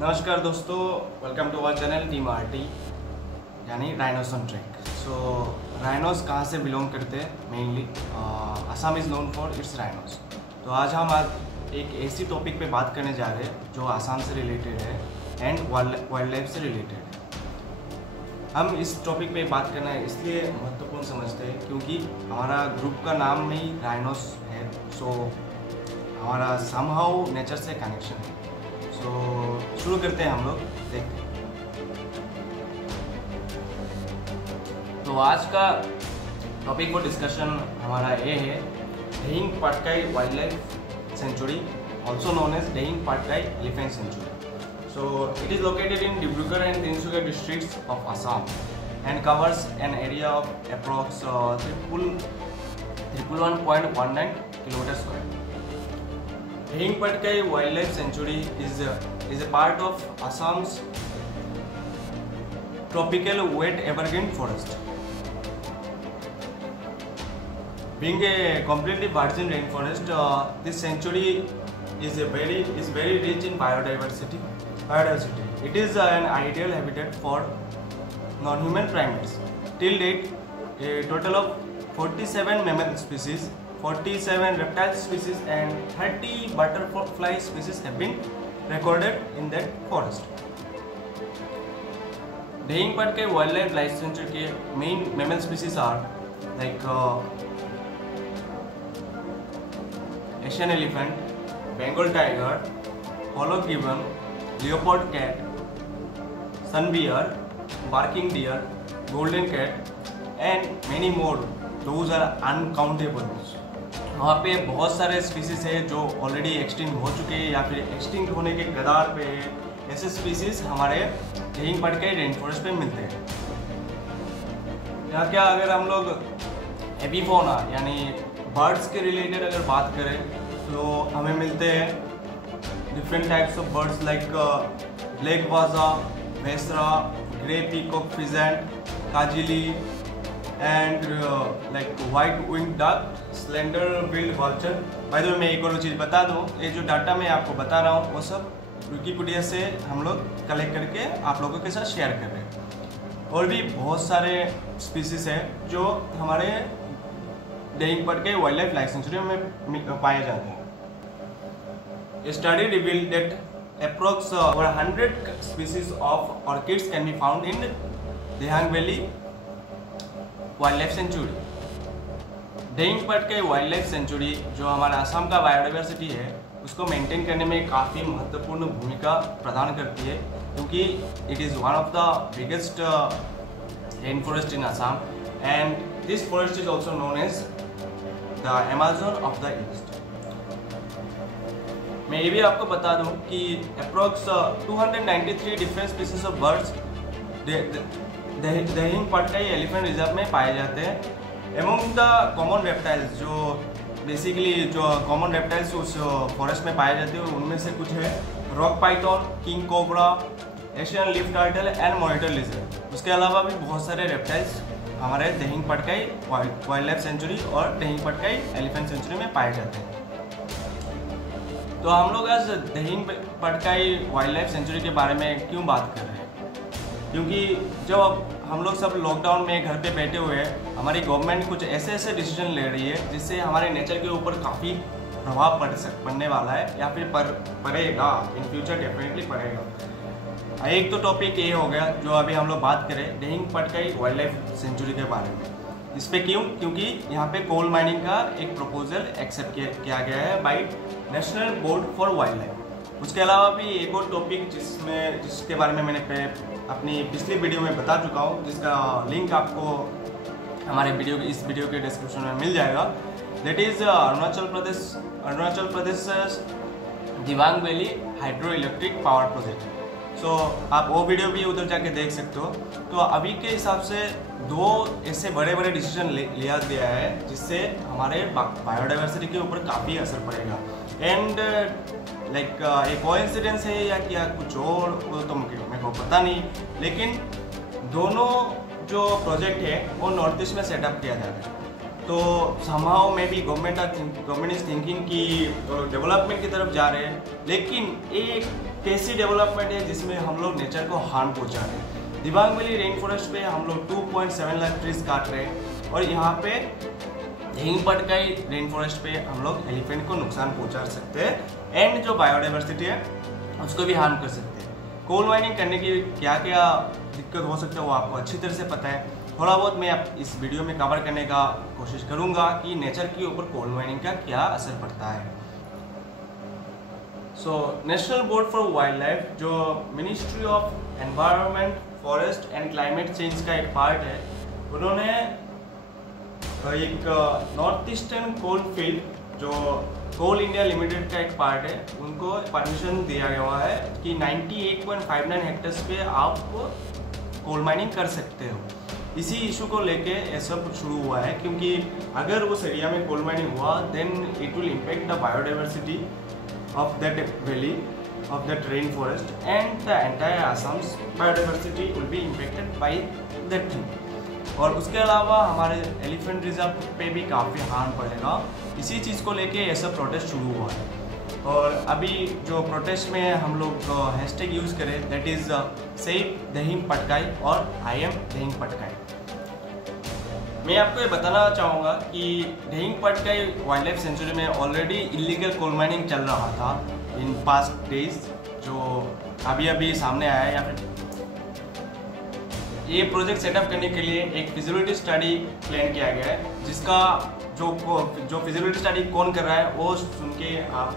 नमस्कार दोस्तों, welcome to our channel team RT यानी rhinos on track. So rhinos कहाँ से बिलोंग करते हैं? Mainly Assam is known for its rhinos. तो आज हम एक ऐसी टॉपिक पे बात करने जा रहे हैं जो आसाम से रिलेटेड है एंड वाइल्ड लाइफ से रिलेटेड है। हम इस टॉपिक पे बात करना है इसलिए महत्वपूर्ण समझते हैं क्योंकि हमारा ग्रुप का नाम में ही राइनोस है। सो हमारा समहाउ नेचर से कनेक्शन है। तो शुरू करते हैं हम लोग, देखते हैं। तो आज का टॉपिक फॉर डिस्कशन हमारा ये है Dahing Patkai wildlife sanctuary, also known as Dahing Patkai elephant sanctuary. So it is located in Dibrugarh and Tinsukia districts of Assam and covers an area of approx 1.19 kilometre square. Dahing Patkai Wildlife Sanctuary is a part of Assam's tropical wet evergreen forest. Being a completely virgin rainforest, this sanctuary is very rich in biodiversity. It is an ideal habitat for non-human primates. Till date, a total of 47 mammal species, 47 reptile species and 30 butterfly species have been recorded in that forest. Dahing Patkai Wildlife Life Sanctuary के main mammal species are like Asian elephant, Bengal tiger, hollow gibbon, leopard cat, sun bear, barking deer, golden cat and many more. Those are uncountable. वहाँ पे बहुत सारे species है जो already extinct हो चुके हैं या फिर एक्सटिंक्ट होने के कगार पे है। ऐसे स्पीसीज हमारे दहिंग पटकाई रेन फॉरेस्ट पे मिलते हैं। यहाँ क्या अगर हम लोग एपिफोना यानी बर्ड्स के रिलेटेड अगर बात करें तो हमें मिलते हैं different types of birds like black baza, besra, grey peacock pheasant, काजिली and like white wing duck, slender billed vulture. भाई तो मैं एक और चीज़ बता दूं, ये जो डाटा मैं आपको बता रहा हूँ वो सब विकिपीडिया से हम लोग कलेक्ट करके आप लोगों के साथ शेयर कर रहे हैं। और भी बहुत सारे स्पीसीज हैं जो हमारे Dahing Patkai wildlife life sanctuary में पाए जाते हैं। Study revealed that approx 100 species of orchids can be found in Dibang valley wildlife sanctuary. Dahing Patkai wildlife sanctuary जो हमारा असम का बायोडाइवर्सिटी है उसको मेंटेन करने में काफ़ी महत्वपूर्ण भूमिका प्रदान करती है क्योंकि it is one of the biggest rain forest in Assam and this forest is also known as the Amazon of the east. मैं ये भी आपको बता दूं कि approx 293 different species of birds Dehing Patkai elephant reserve में पाए जाते हैं। एमंग द कॉमन रेप्टाइल्स जो बेसिकली जो कॉमन रेप्टाइल्स उस फॉरेस्ट में पाए जाते हैं उनमें से कुछ है rock python, king cobra, Asian leaf turtle and monitor lizard. उसके अलावा भी बहुत सारे रेप्टाइल्स हमारे Dahing Patkai wildlife century और दहिंग पटकाई एलिफेंट सेंचुरी में पाए जाते हैं। तो हम लोग आज दहिंग पटकाई वाइल्ड लाइफ सेंचुरी के बारे में क्यों बात कर रहे हैं? क्योंकि जब हम लोग सब लॉकडाउन में घर पे बैठे हुए हैं, हमारी गवर्नमेंट कुछ ऐसे डिसीजन ले रही है जिससे हमारे नेचर के ऊपर काफ़ी प्रभाव पड़ने वाला है या फिर पड़ेगा, इन फ्यूचर डेफिनेटली पड़ेगा। एक तो टॉपिक ये हो गया जो अभी हम लोग बात करें दहिंग पटकाई वाइल्ड लाइफ सेंचुरी के बारे में। इस पर क्यों? क्योंकि यहाँ पे कोल माइनिंग का एक प्रपोजल एक्सेप्ट किया गया है by national board for wild life. उसके अलावा भी एक और टॉपिक जिसके बारे में मैंने अपनी पिछली वीडियो में बता चुका हूँ, जिसका लिंक आपको हमारे इस वीडियो के डिस्क्रिप्शन में मिल जाएगा। That is Arunachal Pradesh Dibang valley hydro electric power project. So आप वो वीडियो भी उधर जाके देख सकते हो। तो अभी के हिसाब से दो ऐसे बड़े डिसीजन लिया गया है जिससे हमारे बायोडाइवर्सिटी के ऊपर काफ़ी असर पड़ेगा। एंड लाइक एक कोइंसिडेंस है या क्या कुछ और वो तो मेरे को पता नहीं, लेकिन दोनों जो प्रोजेक्ट है वो नॉर्थ ईस्ट में सेटअप किया जा रहा है। तो somehow may be government is thinking कि डेवलपमेंट की तरफ जा रहे हैं, लेकिन एक कैसी डेवलपमेंट है जिसमें हम लोग नेचर को हार्म पहुंचा रहे हैं। दिबांग वैली रेन फॉरेस्ट पे हम लोग 2.7 लाख ट्रीज काट रहे हैं और यहाँ पे हिंग पटकाई रेन फॉरेस्ट पे हम लोग एलिफेंट को नुकसान पहुंचा सकते हैं एंड जो बायोडाइवर्सिटी है उसको भी हार्म कर सकते हैं। कोल माइनिंग करने की क्या क्या दिक्कत हो सकता है वो आपको अच्छी तरह से पता है। थोड़ा बहुत मैं इस वीडियो में कवर करने का कोशिश करूंगा कि नेचर के ऊपर कोल माइनिंग का क्या असर पड़ता है। So national board for wild life जो ministry of environment, forest and climate change का एक पार्ट है, उन्होंने एक नॉर्थ ईस्टर्न कोल फील्ड जो कोल इंडिया लिमिटेड का एक पार्ट है, उनको परमिशन दिया गया है कि 98.59 हेक्टर्स पे आप कोल माइनिंग कर सकते हो। इसी इशू को लेके ये सब शुरू हुआ है क्योंकि अगर उस एरिया में कोल माइनिंग हुआ then it will impact the biodiversity of that valley, of that rain forest and the entire Assam's biodiversity will be impacted by that thing. और उसके अलावा हमारे एलिफेंट रिजर्व पे भी काफ़ी हार्म पड़ेगा। इसी चीज़ को लेके ये सब प्रोटेस्ट शुरू हुआ है और अभी जो प्रोटेस्ट में हम लोग हैशटैग यूज़ करें दैट इज़ सेव दहिंग पटकाई और आई एम दहिंग पटकाई। मैं आपको ये बताना चाहूँगा कि दहिंग पटकाई वाइल्ड लाइफ सेंचुरी में ऑलरेडी इलीगल कोल माइनिंग चल रहा था इन पास्ट डेज, जो अभी अभी सामने आया है। या फिर ये प्रोजेक्ट सेटअप करने के लिए एक फिजिबिलिटी स्टडी प्लान किया गया है, जिसका जो फिजिबिलिटी स्टडी कौन कर रहा है वो सुन के आप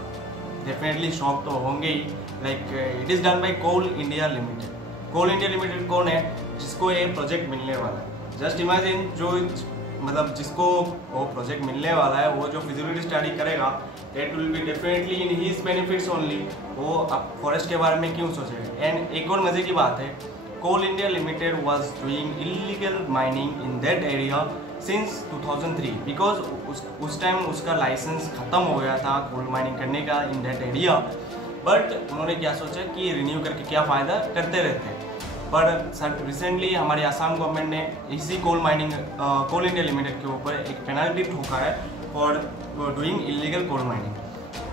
डेफिनेटली शॉक तो होंगे ही। Like it is done by Coal India Limited. Coal India Limited कौन है जिसको ये प्रोजेक्ट मिलने वाला है? जस्ट इमेजिन, जो मतलब जिसको वो प्रोजेक्ट मिलने वाला है वो जो फिजिबिलिटी स्टडी करेगा that will be definitely in his benefits only. वो अब फॉरेस्ट के बारे में क्यों सोचेगा? एंड एक और मजे की बात है, Coal India Limited was doing illegal mining in that area since 2003 because उस टाइम उसका लाइसेंस ख़त्म हो गया था कोल माइनिंग करने का इन दैट एरिया। बट उन्होंने क्या सोचा कि रिन्यू करके क्या फ़ायदा, करते रहते। पर सर रिसेंटली हमारी आसाम गवर्नमेंट ने इसी कोल इंडिया लिमिटेड के ऊपर एक पेनल्टी ठोका है for doing illegal coal mining.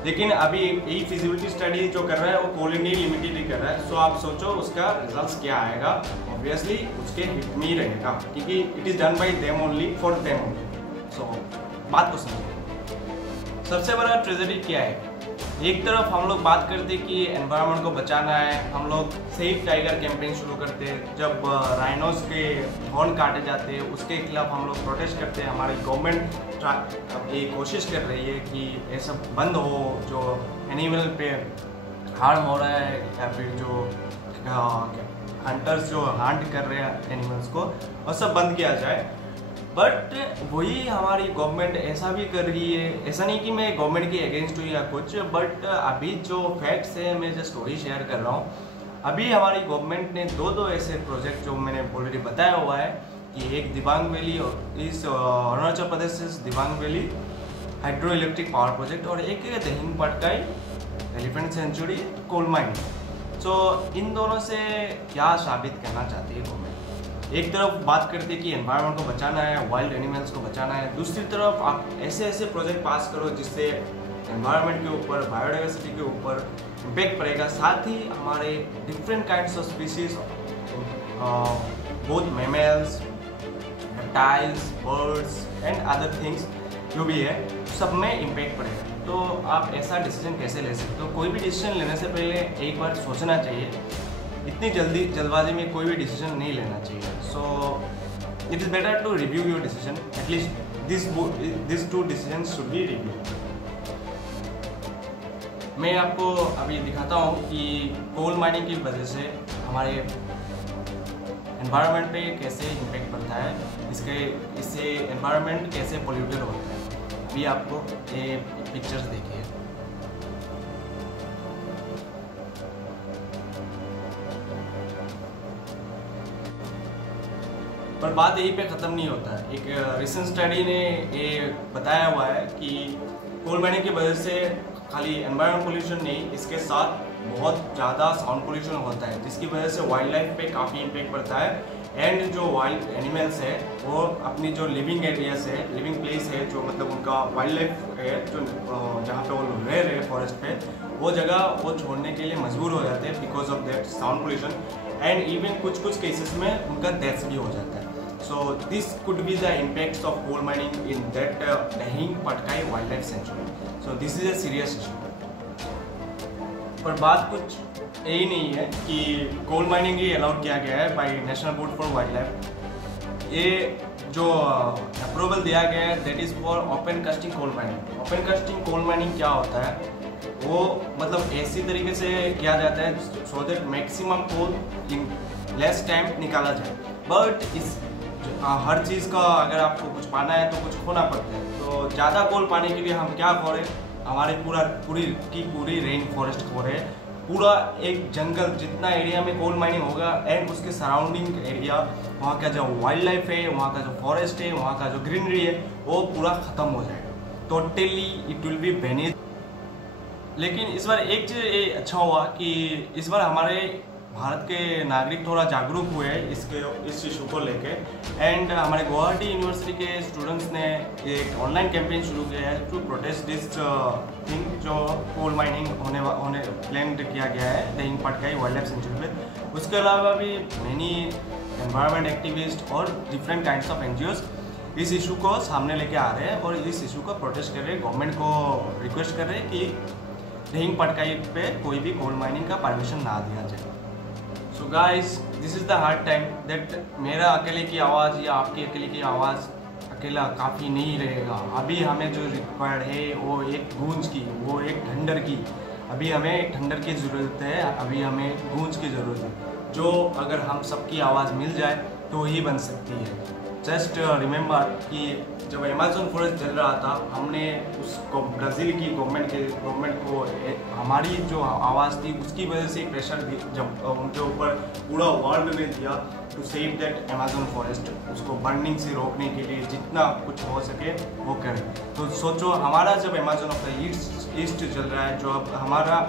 लेकिन अभी यही फिजिबिलिटी स्टडी जो कर रहा है वो कोल इंडिया लिमिटेड ही कर रहा है। सो आप सोचो उसका रिजल्ट क्या आएगा। ऑब्वियसली उसके हित में ही रहेगा क्योंकि it is done by them only for them only. So बात को समझिए, सबसे बड़ा ट्रेजेडी क्या है? एक तरफ हम लोग बात करते कि एनवायरनमेंट को बचाना है, हम लोग सेफ टाइगर कैंपेन शुरू करते हैं। जब राइनोस के हॉर्न काटे जाते हैं उसके खिलाफ हम लोग प्रोटेस्ट करते हैं। हमारी गवर्नमेंट ये कोशिश कर रही है कि ये सब बंद हो, जो एनिमल पे हार्म हो रहा है या फिर जो हंटर्स जो हंट कर रहे हैं एनिमल्स को, वो सब बंद किया जाए। बट वही हमारी गवर्नमेंट ऐसा भी कर रही है। ऐसा नहीं कि मैं गवर्नमेंट के अगेंस्ट हूँ या कुछ, बट अभी जो फैक्ट्स है मैं जस्ट स्टोरी शेयर कर रहा हूँ। अभी हमारी गवर्नमेंट ने दो ऐसे प्रोजेक्ट जो मैंने ऑलरेडी बताया हुआ है कि एक दिबांग वैली और इस अरुणाचल प्रदेश से Dibang valley hydro electric power project और एक Dehing Patkai elephant sanctuary coal mining. So इन दोनों से क्या साबित करना चाहती है गवर्नमेंट? एक तरफ बात करते कि एनवायरनमेंट को बचाना है, वाइल्ड एनिमल्स को बचाना है, दूसरी तरफ आप ऐसे प्रोजेक्ट पास करो जिससे एनवायरनमेंट के ऊपर, बायोडाइवर्सिटी के ऊपर इम्पैक्ट पड़ेगा, साथ ही हमारे different kinds of species, both mammals, reptiles, birds and other things जो भी है सब में इम्पैक्ट पड़ेगा। तो आप ऐसा डिसीजन कैसे ले सकते हो? कोई भी डिसीजन लेने से पहले एक बार सोचना चाहिए। इतनी जल्दबाजी में कोई भी डिसीजन नहीं लेना चाहिए। So it is better to review your decision, at least this two decisions should be review. मैं आपको अभी दिखाता हूँ कि कोल माइनिंग की वजह से हमारे एनवायरनमेंट पे कैसे इम्पैक्ट पड़ता है, इससे एनवायरनमेंट कैसे पोल्यूटेड होता है। अभी आपको ये पिक्चर्स देखिए। पर बात यहीं पे ख़त्म नहीं होता है। एक रिसेंट स्टडी ने ये बताया हुआ है कि कोल माइनिंग की वजह से खाली एनवायरनमेंट पोल्यूशन नहीं, इसके साथ बहुत ज़्यादा साउंड पोल्यूशन होता है, जिसकी वजह से वाइल्ड लाइफ पे काफ़ी इम्पैक्ट पड़ता है एंड जो वाइल्ड एनिमल्स है वो अपनी जो लिविंग एरियाज है, लिविंग प्लेस है, जो मतलब उनका वाइल्ड लाइफ है, जो जहाँ पे वो रह रहे फॉरेस्ट पे, वो जगह वो छोड़ने के लिए मजबूर हो जाते हैं because of that sound pollution, and even कुछ केसेस में उनका डेथ भी हो जाता है। So this could be the impacts of coal mining in that Dahing Patkai Wildlife Sanctuary. So this is a serious issue. पर बात कुछ यही नहीं है कि कोल माइनिंग ही अलाउड किया गया है by national board for wild life. ये जो अप्रूवल दिया गया है that is for open casting coal mining. Open casting coal mining क्या होता है, वो मतलब ऐसी तरीके से किया जाता है so that maximum coal in less time निकाला जाए। बट इस हर चीज़ का अगर आपको कुछ पाना है तो कुछ खोना पड़ता है, तो ज़्यादा कोल पाने के लिए हम क्या खोरे, हमारे पूरी रेन फॉरेस्ट खोरे, पूरा एक जंगल जितना एरिया में कोल माइनिंग होगा एंड उसके सराउंडिंग एरिया, वहाँ का जो वाइल्ड लाइफ है, वहाँ का जो फॉरेस्ट है, वहाँ का जो ग्रीनरी है, वो पूरा ख़त्म हो जाएगा। Totally it will be vanish. लेकिन इस बार एक चीज़ अच्छा हुआ कि इस बार हमारे भारत के नागरिक थोड़ा जागरूक हुए इस इशू को लेके, एंड हमारे गुवाहाटी यूनिवर्सिटी के स्टूडेंट्स ने एक ऑनलाइन कैंपेन शुरू किया है टू प्रोटेस्ट दिस थिंग जो कोल माइनिंग होने प्लान किया गया है Dahing Patkai wildlife century पे। उसके अलावा भी मैनी एनवायरनमेंट एक्टिविस्ट और डिफरेंट काइंड्स ऑफ एनजीओज इस इशू को सामने लेके आ रहे हैं और इस इशू को प्रोटेस्ट कर रहे हैं, गवर्नमेंट को रिक्वेस्ट कर रहे हैं कि दहिंग पटकाई पे कोई भी कोल माइनिंग का परमिशन ना दिया जाए। So guys, this is the hard time that मेरा अकेले की आवाज़ या आपकी अकेले की आवाज़ अकेला काफ़ी नहीं रहेगा। अभी हमें जो रिक्वायर्ड है वो एक गूंज की, वो एक ठंडर की। अभी हमें एक ठंडर की ज़रूरत है, अभी हमें गूंज की ज़रूरत है, जो अगर हम सबकी आवाज़ मिल जाए तो ही बन सकती है। जस्ट रिमेंबर कि जब अमेज़न फॉरेस्ट जल रहा था, हमने उसको ब्राज़ील की गवर्नमेंट को हमारी जो आवाज़ थी उसकी वजह से प्रेशर जब उनके ऊपर पूरा वर्ल्ड ने दिया to save that Amazon forest, उसको बर्निंग से रोकने के लिए जितना कुछ हो सके वो करें। तो सोचो, हमारा जब अमेज़न ऑफ द ईस्ट चल रहा है, जो अब हमारा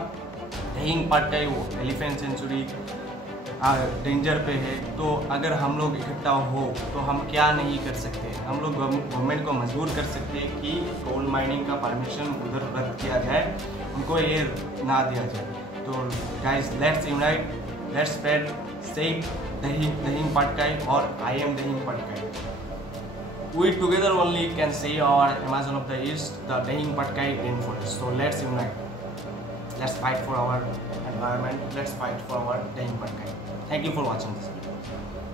दहिंग पटकाई वो एलिफेंट सेंचुरी डेंजर पे है, तो अगर हम लोग इकट्ठा हो तो हम क्या नहीं कर सकते। हम लोग गवर्नमेंट को मजबूर कर सकते हैं कि कोल माइनिंग का परमिशन उधर रद्द किया जाए, उनको ये ना दिया जाए। तो guys, let's unite, let's spread save Dehing Patkai और I am Dehing Patkai. We together only can save our Amazon of the East, the Dahing Patkai rainforest. So let's unite. Let's fight for our environment. Let's fight for our Dahing Patkai. Thank you for watching this video.